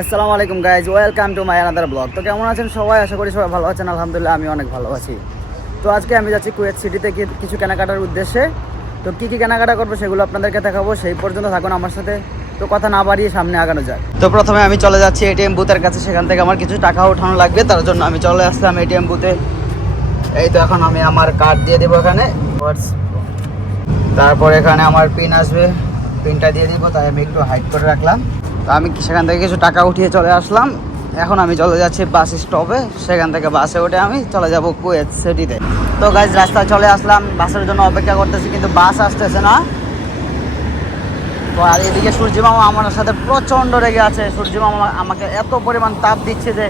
আসসালামু আলাইকুম guys, welcome to my another blog. তো কেমন আছেন সবাই? আশা করি সবাই ভালো আছেন। আলহামদুলিল্লাহ আমি অনেক ভালো আছি। তো আজকে আমি যাচ্ছি কুয়েত সিটিতে কিছু কেনাকাটার উদ্দেশ্যে। তো কী কী কেনাকাটা করবো সেগুলো আপনাদেরকে দেখাবো, সেই পর্যন্ত থাকুন আমার সাথে। তো কথা না বাড়িয়ে সামনে আগানো যায়। তো প্রথমে আমি চলে যাচ্ছি এটিএম বুথের কাছে, সেখান থেকে আমার কিছু টাকা ওঠানো লাগবে, তার জন্য আমি চলে আসলাম এটিএম বুথে। এই তো এখন আমি আমার কার্ড দিয়ে দেবো এখানে, তারপর এখানে আমার পিন আসবে, পিনটা দিয়ে দিব, তাই আমি একটু হাইড করে রাখলাম। তো আমি সেখান থেকে কিছু টাকা উঠিয়ে চলে আসলাম। এখন আমি চলে যাচ্ছি বাস স্টপে, সেখান থেকে বাসে উঠে আমি চলে যাব কুয়েত সিটিতে। তো গাইজ রাস্তায় চলে আসলাম, বাসের জন্য অপেক্ষা করতেছি, কিন্তু বাস আসতেছে না। তো আর এদিকে সূর্য মামা আমার সাথে প্রচণ্ড রেগে আছে। সূর্য মামা আমাকে এত পরিমাণ তাপ দিচ্ছে যে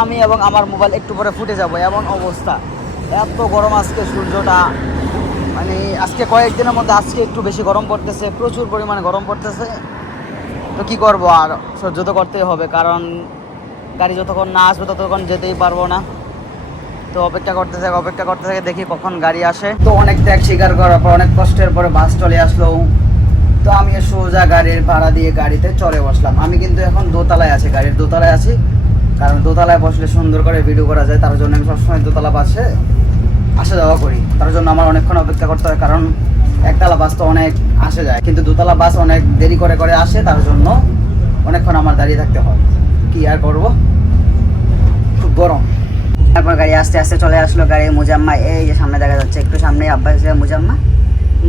আমি এবং আমার মোবাইল একটু পরে ফুটে যাব, এমন অবস্থা। এত গরম আজকে, সূর্যটা মানে আজকে কয়েকদিনের মধ্যে আজকে একটু বেশি গরম পড়তেছে, প্রচুর পরিমাণে গরম পড়তেছে। তো কী করবো, আর সহ্য তো করতেই হবে, কারণ গাড়ি যতক্ষণ না আসবে ততক্ষণ যেতেই পারবো না। তো অপেক্ষা করতে থাকে দেখি কখন গাড়ি আসে। তো অনেক ত্যাগ স্বীকার করার পর, অনেক কষ্টের পরে বাস চলে আসলো। তো আমি সোজা গাড়ির ভাড়া দিয়ে গাড়িতে চলে বসলাম। আমি কিন্তু এখন দোতলায় আছি, গাড়ির দোতলায় আছি, কারণ দোতলায় বসলে সুন্দর করে ভিডিও করা যায়, তার জন্য আমি সবসময় দোতলা বাসে আসা যাওয়া করি। তার জন্য আমার অনেকক্ষণ অপেক্ষা করতে হয়, কারণ একতলা বাস তো অনেক আসে যায়, কিন্তু দোতলা বাস অনেক দেরি করে করে আসে, তার জন্য অনেকক্ষণ আমার দাঁড়িয়ে থাকতে হয়। কি আর করবো, খুব গরম। তারপর গাড়ি আস্তে আস্তে চলে আসলো। গাড়ি মুজাম্মা, এই যে সামনে দেখা যাচ্ছে, একটু সামনে আব্বাস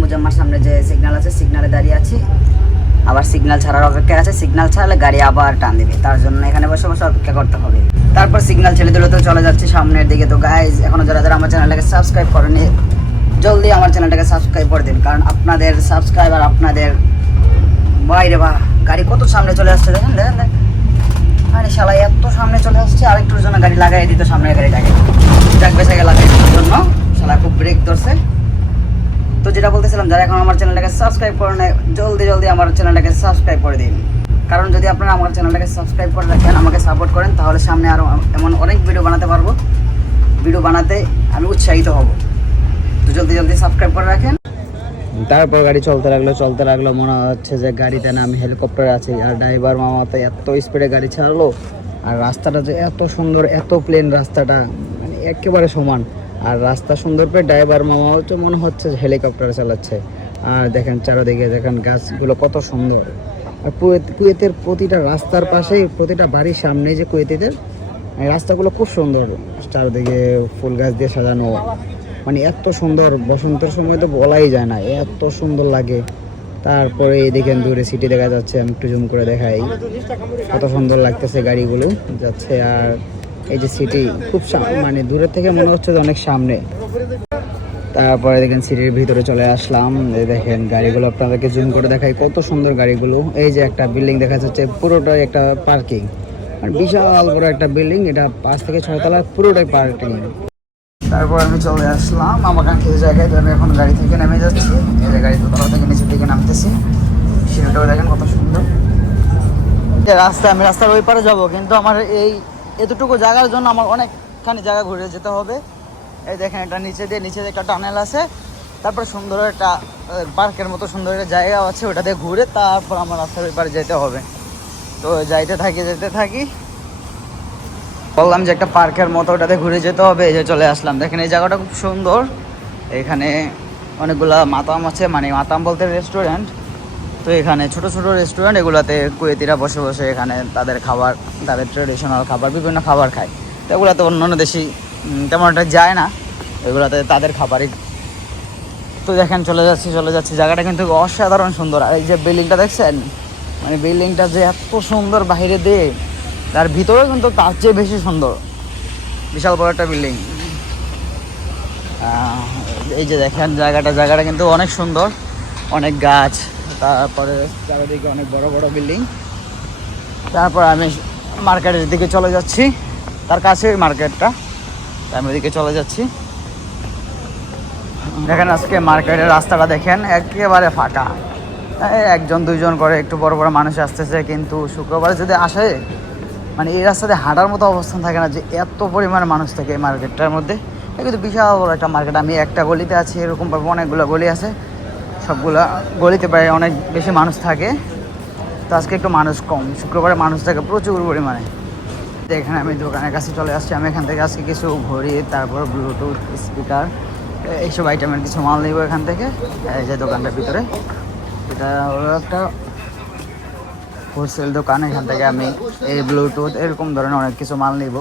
মুজাম্মার সামনে যে সিগন্যাল আছে, সিগন্যালে দাঁড়িয়ে আছি। আবার সিগন্যাল ছাড়ার অপেক্ষা আছে, সিগন্যাল ছাড়লে গাড়ি আবার টান দেবে, তার জন্য এখানে বসে বসে অপেক্ষা করতে হবে। তারপর সিগন্যাল ছেড়ে দিলে তো চলে যাচ্ছে সামনের দিকে। তো গাইজ এখনো যারা যারা আমার চ্যানেলটাকে সাবস্ক্রাইব করেনি, জলদি আমার চ্যানেলটাকে সাবস্ক্রাইব করে দিন, কারণ আপনাদের সাবস্ক্রাইবার আপনাদের বাইরে বা গাড়ি কত সামনে চলে আসছে, দেখেন দেখেন দেখেন। আরে শালা এত সামনে চলে আসছে, আরেকটুর জন্য গাড়ি লাগাই দিত সামনের গাড়িটাকে, ট্রাক বেসাকে লাগাই দেওয়ার জন্য শালা খুব ব্রেক ধরছে। তো যেটা বলতেছিলাম, যারা এখন আমার চ্যানেলটাকে সাবস্ক্রাইব করে নেয়, জলদি আমার চ্যানেলটাকে সাবস্ক্রাইব করে দিন, কারণ যদি আপনারা আমার চ্যানেলটাকে সাবস্ক্রাইব করে রাখেন, আমাকে সাপোর্ট করেন, তাহলে সামনে আরও এমন অনেক ভিডিও বানাতে পারবো, ভিডিও বানাতে আমি উৎসাহিত হব। তো জলদি সাবস্ক্রাইব করে রাখেন। তারপর গাড়ি চলতে লাগলো, মনে হচ্ছে যে গাড়িতে না আমি হেলিকপ্টারে আছি। আর ড্রাইভার মামাতে এত স্পিডে গাড়ি ছাড়লো, আর রাস্তাটা যে এত সুন্দর, এত প্লেন রাস্তাটা, মানে একেবারে সমান। আর রাস্তা সুন্দর পেয়ে ড্রাইভার মামা হচ্ছে মনে হচ্ছে হেলিকপ্টার চালাচ্ছে। আর দেখেন চারদিকে দেখেন গাছগুলো কত সুন্দর। আর কুয়েতের প্রতিটা রাস্তার পাশেই, প্রতিটা বাড়ির সামনে যে কুয়েতিদের রাস্তাগুলো খুব সুন্দর, চারদিকে ফুল গাছ দিয়ে সাজানো, মানে এত সুন্দর। বসন্তের সময় তো বলাই যায় না, এত সুন্দর লাগে। তারপরে এই দেখেন দূরে সিটি দেখা যাচ্ছে, আমি একটু জুম করে দেখাই, কত সুন্দর লাগতেছে গাড়িগুলো যাচ্ছে। আর এই যে সিটি খুব মানে দূরের থেকে মনে হচ্ছে যে অনেক সামনে। তারপরে দেখেন সিটির ভিতরে চলে আসলাম, এই দেখেন গাড়িগুলো আপনাদেরকে জুম করে দেখাই, কত সুন্দর গাড়িগুলো। এই যে একটা বিল্ডিং দেখা যাচ্ছে, পুরোটাই একটা পার্কিং, মানে বিশাল বড় একটা বিল্ডিং, এটা 5 থেকে 6 তলা, পুরোটাই পার্কিং। তারপর আমি চলে আসলাম আমার কাঙ্ক্ষিত জায়গায়। তো আমি এখন গাড়ি থেকে নেমে যাচ্ছি, এই যে গাড়ি দোতলা থেকে নিচের দিকে নামতেছি, সিঁড়িটাও দেখেন কত সুন্দর। আমি রাস্তার ওই পারে যাবো, কিন্তু আমার এই এতটুকু জায়গার জন্য আমার অনেকখানি জায়গা ঘুরে যেতে হবে। এই দেখেন এটা নিচে দিয়ে একটা টানেল আছে, তারপর সুন্দর একটা পার্কের মতো সুন্দর একটা জায়গা আছে, ওটা দিয়ে ঘুরে তারপর আমার রাস্তার ওই পারে যেতে হবে। তো যেতে থাকি, বললাম যে একটা পার্কের মতো, ওটাতে ঘুরে যেতে হবে। এই যে চলে আসলাম, দেখেন এই জায়গাটা খুব সুন্দর। এখানে অনেকগুলা মাতাম আছে, মানে মাতাম বলতে রেস্টুরেন্ট। তো এখানে ছোট রেস্টুরেন্ট, এগুলাতে কুয়েতিরা বসে বসে এখানে তাদের খাবার, তাদের ট্রেডিশনাল খাবার, বিভিন্ন খাবার খায়। তো এগুলাতে অন্যান্য দেশি তেমন একটা যায় না, এগুলাতে তাদের খাবারই। তো দেখেন চলে যাচ্ছি, জায়গাটা কিন্তু অসাধারণ সুন্দর। আর এই যে বিল্ডিংটা দেখছেন, মানে বিল্ডিংটা যে এত সুন্দর বাইরে দিয়ে, তার ভিতরেও কিন্তু তার চেয়ে বেশি সুন্দর, বিশাল বড় একটা বিল্ডিং। এই যে দেখেন জায়গাটা কিন্তু অনেক সুন্দর, অনেক গাছ, তারপরে চারিদিকে অনেক বড় বড় বিল্ডিং। তারপর আমি মার্কেটের দিকে চলে যাচ্ছি, তার কাছে মার্কেটটা, আমি ওইদিকে চলে যাচ্ছি। দেখেন আজকে মার্কেটের রাস্তাটা দেখেন একেবারে ফাঁকা, একজন দুইজন করে একটু বড় বড় মানুষ আসতেছে, কিন্তু শুক্রবার যদি আসে, মানে এই রাস্তাতে হাঁটার মতো অবস্থান থাকে না, যে এত পরিমাণে মানুষ থাকে এই মার্কেটটার মধ্যে। কিন্তু বিশাল বড় একটা মার্কেট, আমি একটা গলিতে আছি, এরকমভাবে অনেকগুলো গলি আছে, সবগুলা গলিতে প্রায় অনেক বেশি মানুষ থাকে। তো আজকে একটু মানুষ কম, শুক্রবারে মানুষ থাকে প্রচুর পরিমাণে। তো এখানে আমি দোকানের কাছে চলে আসছি। আমি এখান থেকে আজকে কিছু ঘড়ি, তারপর ব্লুটুথ স্পিকার, এইসব আইটেমের কিছু মাল নিব এখান থেকে। এই যে দোকানটার ভিতরে, এটা হলো একটা হোলসেল দোকান। এখান থেকে আমি এই ব্লুটুথ এরকম ধরনের অনেক কিছু মাল নিব।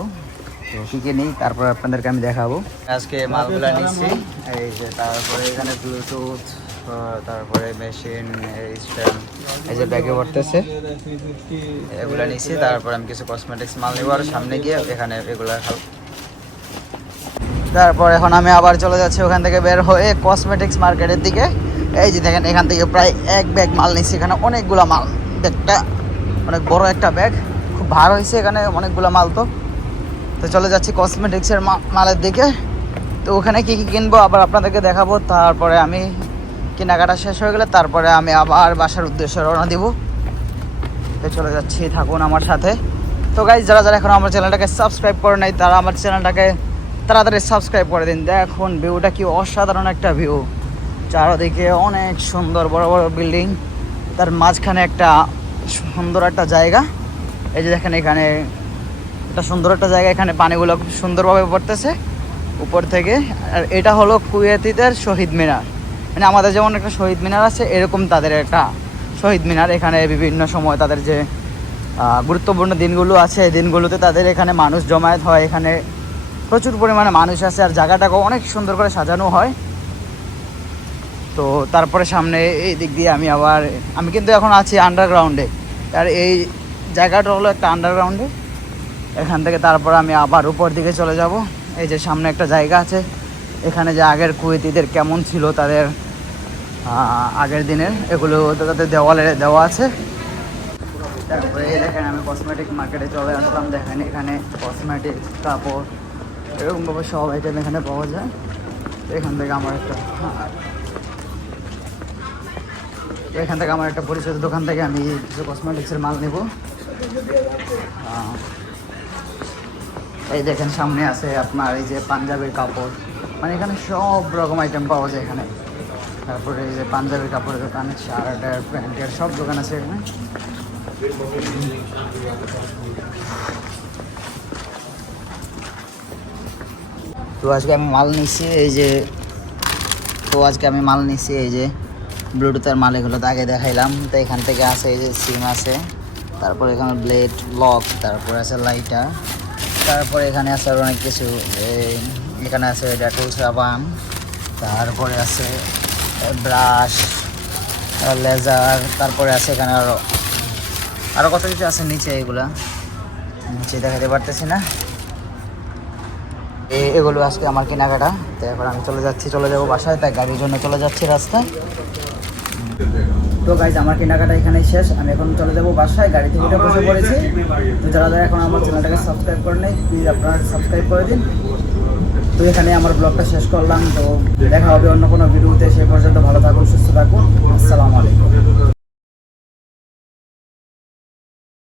তো কী কী নিই তারপর আপনাদেরকে আমি দেখাবো। আজকে মালগুলো নিচ্ছি, এই যে তারপরে এখানে ব্লুটুথ, তারপরে মেশিন, এই যে ব্যাগে ভরতেছে, এগুলো নিচ্ছি। তারপর আমি কিছু কসমেটিক্স মাল নিব আর সামনে গিয়ে এখানে এগুলো খাবো। তারপর এখন আমি আবার চলে যাচ্ছি ওখান থেকে বের হয়ে কসমেটিক্স মার্কেটের দিকে। এই যে দেখেন এখান থেকে প্রায় এক ব্যাগ মাল নিচ্ছি। এখানে অনেকগুলো মাল, ব্যাগটা অনেক বড় একটা ব্যাগ, খুব ভার হয়েছে এখানে অনেকগুলো মাল। তো চলে যাচ্ছি কসমেটিক্সের মালের দিকে। তো ওখানে কী কী কিনবো আবার আপনাদেরকে দেখাবো। তারপরে আমি কেনাকাটা শেষ হয়ে গেলে তারপরে আমি আবার বাসার উদ্দেশ্যে রওনা দিব। তো চলে যাচ্ছি, থাকুন আমার সাথে। তো গাইজ, যারা যারা এখন আমার চ্যানেলটাকে সাবস্ক্রাইব করে নাই তারা আমার চ্যানেলটাকে তাড়াতাড়ি সাবস্ক্রাইব করে দিন। দেখুন ভিউটা কি অসাধারণ একটা ভিউ, চারদিকে অনেক সুন্দর বড় বড় বিল্ডিং, তার মাঝখানে একটা সুন্দর একটা জায়গা। এই যে দেখেন এখানে একটা সুন্দর একটা জায়গা, এখানে পানিগুলো খুব সুন্দরভাবে পড়তেছে উপর থেকে। আর এটা হলো কুয়েতিদের শহীদ মিনার, মানে আমাদের যেমন একটা শহীদ মিনার আছে এরকম তাদের একটা শহীদ মিনার। এখানে বিভিন্ন সময় তাদের যে গুরুত্বপূর্ণ দিনগুলো আছে এই দিনগুলোতে তাদের এখানে মানুষ জমায়েত হয়। এখানে প্রচুর পরিমাণে মানুষ আছে আর জায়গাটাকেও অনেক সুন্দর করে সাজানো হয়। তো তারপরে সামনে এই দিক দিয়ে আমি কিন্তু এখন আছি আন্ডারগ্রাউন্ডে, আর এই জায়গাটা হলো একটা আন্ডারগ্রাউন্ডে। এখান থেকে তারপর আমি আবার উপর দিকে চলে যাব। এই যে সামনে একটা জায়গা আছে, এখানে যে আগের কুয়েতিদের কেমন ছিল তাদের আগের দিনের, এগুলো তাদের দেওয়ালে দেওয়া আছে। তারপরে দেখেন আমি কসমেটিক মার্কেটে চলে আসলাম। দেখেন এখানে কসমেটিক, কাপড়, এরকমভাবে সব আইটেম এখানে পাওয়া যায়। এখান থেকে আমার একটা পরিচিত দোকান থেকে আমি কিছু কসমেটিক্সের মাল নেব। এই দেখেন সামনে আছে আপনার এই যে পাঞ্জাবের কাপড়, মানে এখানে সব রকম আইটেম পাওয়া যায় এখানে। তারপরে এই যে পাঞ্জাবের কাপড়ের দোকান, শার্টের, প্যান্টের সব দোকান আছে এখানে। তো আজকে আমি মাল নিচ্ছি এই যে ব্লুটুথের মাল, এগুলো তো আগে দেখাইলাম। তো এখান থেকে আছে এই যে সিম আছে, তারপর এখানে ব্লেড, লক, তারপর আছে লাইটার, তারপরে এখানে আছে আর অনেক কিছু। এখানে আছে ডেটল সাবান, তারপরে আছে ব্রাশ, লেজার, তারপরে আছে এখানে আরও কত কিছু আছে নিচে, এগুলা নিচে দেখাতে পারতেছি না। এগুলো আজকে আমার কেনাকাটা। তো এখন আমি চলে যাবো বাসায়, তাই গাড়ির জন্য চলে যাচ্ছি রাস্তায়। তো গাইজ, আমার কেনাকাটা এখানেই শেষ। আমি এখন চলে যাবো বাসায়, গাড়ি থেকে উঠে বসে পড়েছি। তো যারা যারা এখন আমার চ্যানেলটাকে সাবস্ক্রাইব করে নেই প্লিজ আপনারা সাবস্ক্রাইব করে দিন। তো এখানে আমার ব্লগটা শেষ করলাম। তো দেখা হবে অন্য কোনো ভিডিওতে, সে পর্যন্ত ভালো থাকুন, সুস্থ থাকুন, আসসালামু আলাইকুম।